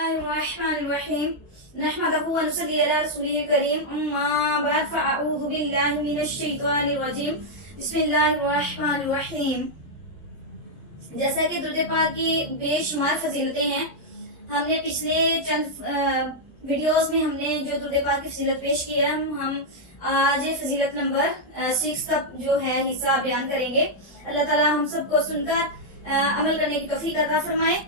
الرحمن الرحیم نحمده ونصلی علی رسوله کریم اما بعد فاعوذ باللہ من الشیطان الرجیم بسم اللہ الرحمن الرحیم۔ جیسا کہ درود پاک کی بے شمار فضیلتیں ہیں، ہم نے پچھلے چند ویڈیوز میں ہم نے جو درود پاک کی فضیلت پیش کی ہے، ہم آج فضیلت نمبر 6 کا جو ہے حصہ بیان کریں گے۔ اللہ تعالیٰ ہم سب کو سن کر عمل کرنے کی توفیق عطا فرمائے۔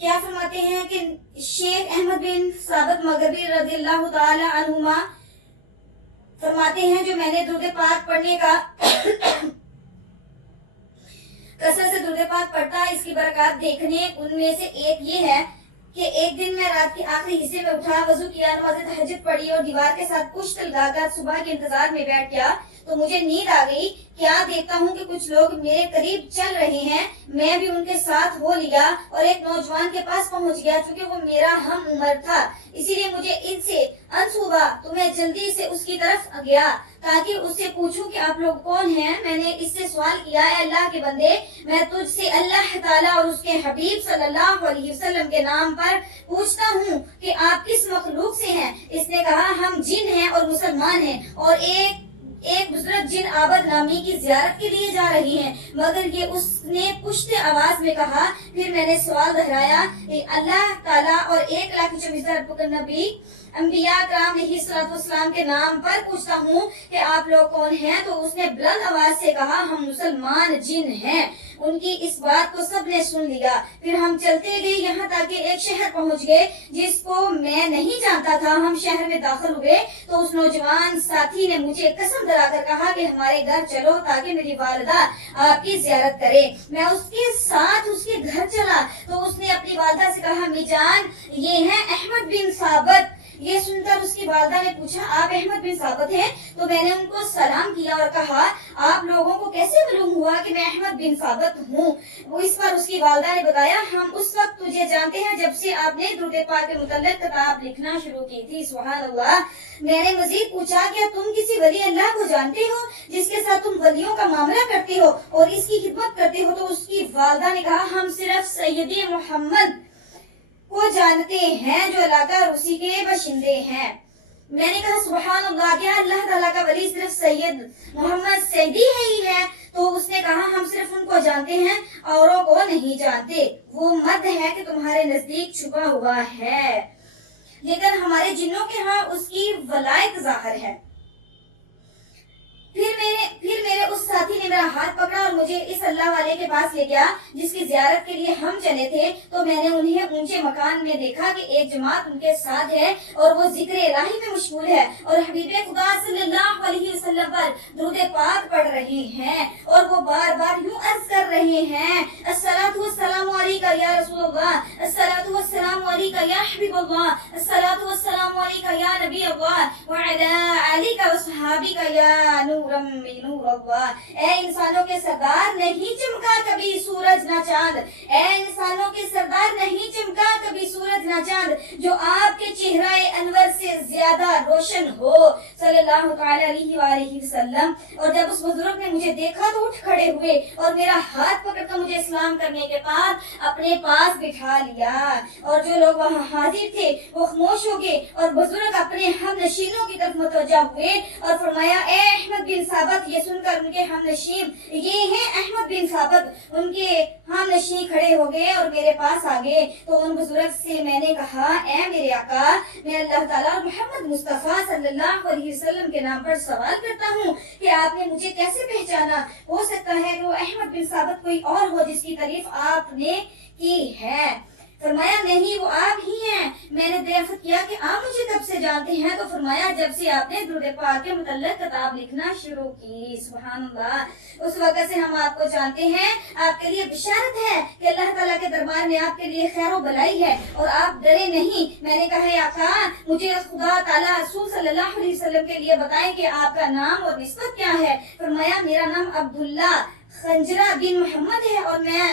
کیا فرماتے ہیں کہ شیخ احمد بن ثابت مغربی رضی اللہ تعالی عنہما فرماتے ہیں، جو میں نے درود پاک پڑھنے کا کثرت سے درود پاک پڑھتا ہے، اس کی برکات دیکھنے ان میں سے ایک یہ ہے کہ ایک دن میں رات کے آخری حصے میں اٹھا، وضو کیا، نماز تہجد پڑھی اور دیوار کے ساتھ پشت لگا کر صبح کے انتظار میں بیٹھ گیا تو مجھے نیند آ گئی۔ کیا دیکھتا ہوں کہ کچھ لوگ میرے قریب چل رہے ہیں، میں بھی ان کے ساتھ ہو لیا اور ایک نوجوان کے پاس پہنچ گیا، چونکہ وہ میرا ہم عمر تھا، اسی لیے مجھے ان سے انس ہوا تو میں جلدی سے اس کی طرف گیا تاکہ اس سے پوچھوں کہ آپ لوگ کون ہیں۔ میں نے اس سے سوال کیا، اے اللہ کے بندے، میں تجھ سے اللہ تعالیٰ اور اس کے حبیب صلی اللہ علیہ وسلم کے نام پر پوچھتا ہوں کہ آپ کس مخلوق سے ہیں؟ اس نے کہا، ہم جن ہیں اور مسلمان ہیں اور ایک بزرگ جن عابد نامی کی زیارت کے لیے جا رہی ہیں، مگر یہ اس نے پشت آواز میں کہا۔ پھر میں نے سوال دہرایا، اللہ تعالیٰ اور 1,24,000 نبی انبیاء کرام علیہ الصلوۃ والسلام کے نام پر پوچھتا ہوں کہ آپ لوگ کون ہیں؟ تو اس نے بلند آواز سے کہا، ہم مسلمان جن ہیں۔ ان کی اس بات کو سب نے سن لیا۔ پھر ہم چلتے گئے یہاں تک کہ ایک شہر پہنچ گئے جس کو میں نہیں جانتا تھا۔ ہم شہر میں داخل ہوئے تو اس نوجوان ساتھی نے مجھے قسم دلا کر کہا کہ ہمارے گھر چلو تاکہ میری والدہ آپ کی زیارت کرے۔ میں اس کے ساتھ اس کے گھر چلا تو اس نے اپنی والدہ سے کہا، امی جان، یہ ہیں احمد بن ثابت۔ یہ سن کر اس کی والدہ نے پوچھا، آپ احمد بن ثابت ہیں؟ تو میں نے ان کو سلام کیا اور کہا، آپ لوگوں کو کیسے معلوم ہوا کہ میں احمد بن ثابت ہوں؟ وہ اس پر اس کی والدہ نے بتایا، ہم اس وقت تجھے جانتے ہیں جب سے آپ نے درود پاک کے متعلق کتاب لکھنا شروع کی تھی۔ سبحان اللہ۔ میں نے مزید پوچھا، کیا تم کسی ولی اللہ کو جانتے ہو جس کے ساتھ تم ولیوں کا معاملہ کرتے ہو اور اس کی خدمت کرتے ہو؟ تو اس کی والدہ نے کہا، ہم صرف سید محمد کو جانتے ہیں جو علاقہ روسی کے باشندے ہیں۔ میں نے کہا، سبحان اللہ، کیا اللہ تعالیٰ کا ولی صرف سید محمد سیدی ہی ہے؟ تو اس نے کہا، ہم صرف ان کو جانتے ہیں، اوروں کو نہیں جانتے۔ وہ مرد ہے کہ تمہارے نزدیک چھپا ہوا ہے، لیکن ہمارے جنوں کے ہاں اس کی ولایت ظاہر ہے۔ پھر میرے اس ساتھی نے میرا ہاتھ پکڑا اور مجھے اس اللہ والے کے پاس لے گیا جس کی زیارت کے لیے ہم چلے تھے۔ تو میں نے انہیں اونچے مکان میں دیکھا کہ ایک جماعت ان کے ساتھ ہے اور وہ ذکر الہی میں مشغول ہے اور حبیب خدا صلی اللہ علیہ وسلم پر درود پاک پڑھ رہے ہیں، اور وہ بار بار یوں عرض کر رہے ہیں، الصلاۃ والسلام علیکہ یا رسول اللہ، الصلاۃ والسلام علیکہ یا حبیب اللہ، الصلاۃ والسلام علیکہ یا نبی اللہ، وعلی آلک وصحابک یا نور اللہ۔ اے انسانوں کے سردار، نہیں چمکا کبھی سورج نہ چاند، اے انسانوں کے سردار، نہیں چمکا کبھی سورج نہ چاند جو آپ کے چہرہ انور سے زیادہ روشن ہو، صلی اللہ تعالی علیہ وآلہ وسلم۔ اور جب اس بزرگ نے مجھے دیکھا تو اٹھ کھڑے ہوئے اور میرا ہاتھ پکڑ کر مجھے اسلام کرنے کے بعد اپنے پاس بٹھا لیا، اور جو لوگ وہاں حاضر تھے وہ خاموش ہو گئے، اور بزرگ اپنے ہم نشینوں کی طرف متوجہ ہوئے اور فرمایا، اے احمد بن ثابت۔ یہ سن کر ان کے ہم نشین، یہ ہیں احمد بن ثابت، ان کے ہم نشین کھڑے ہو گئے اور میرے پاس آ گئے۔ تو ان بزرگ سے میں نے کہا، اے میرے آقا، میں اللہ تعالیٰ اور محمد مصطفیٰ صلی اللہ علیہ وسلم کے نام پر سوال کرتا ہوں کہ آپ نے مجھے کیسے پہچانا؟ ہو سکتا ہے کہ وہ احمد بن ثابت کوئی اور ہو جس کی تعریف آپ نے کی ہے۔ فرمایا، نہیں، وہ آپ ہی ہیں۔ میں نے دریافت کیا کہ آپ مجھے کب سے جانتے ہیں؟ تو فرمایا، جب سے آپ نے درود پاک کے متعلق کتاب لکھنا شروع کی۔ سبحان اللہ۔ اس وقت سے ہم آپ کو جانتے ہیں۔ آپ کے لیے بشارت ہے کہ اللہ تعالیٰ کے دربار میں آپ کے لیے خیر و بلائی ہے اور آپ ڈرے نہیں۔ میں نے کہا، یا آقا، مجھے خدا تعالیٰ رسول صلی اللہ علیہ وسلم کے لیے بتائیں کہ آپ کا نام اور نسبت کیا ہے؟ فرمایا، میرا نام عبداللہ خنجرہ بن محمد ہے اور میں